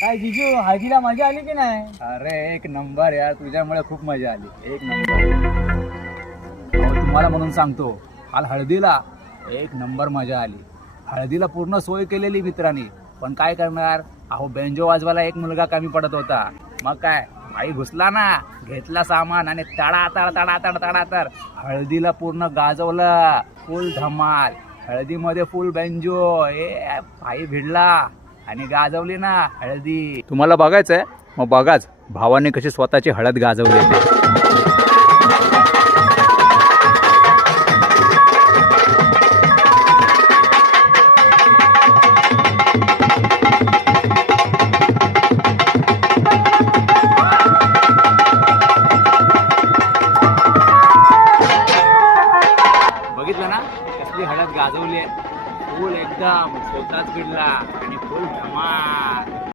काय जिजू हळदीला मजा आली की नाही? अरे एक नंबर यार, तुझ्यामुळे खूप मजा आली, एक नंबर. अहो, तुम्हाला म्हणून सांगतो, काल हळदीला एक नंबर मजा आली. हळदीला पूर्ण सोय केलेली मित्रांनी, पण काय करणार, अहो बेंजो वाजवायला एक मुलगा कमी पडत होता. मग काय भाई घुसला ना, घेतला सामान आणि तडातड हळदीला पूर्ण गाजवलं, फुल धमाल. हळदीमध्ये फुल बेंजो, भाई भिडला आणि गाजवली ना हळदी. तुम्हाला बघायचंय? मग बघाच भावाने कशी स्वतःची हळद गाजवली.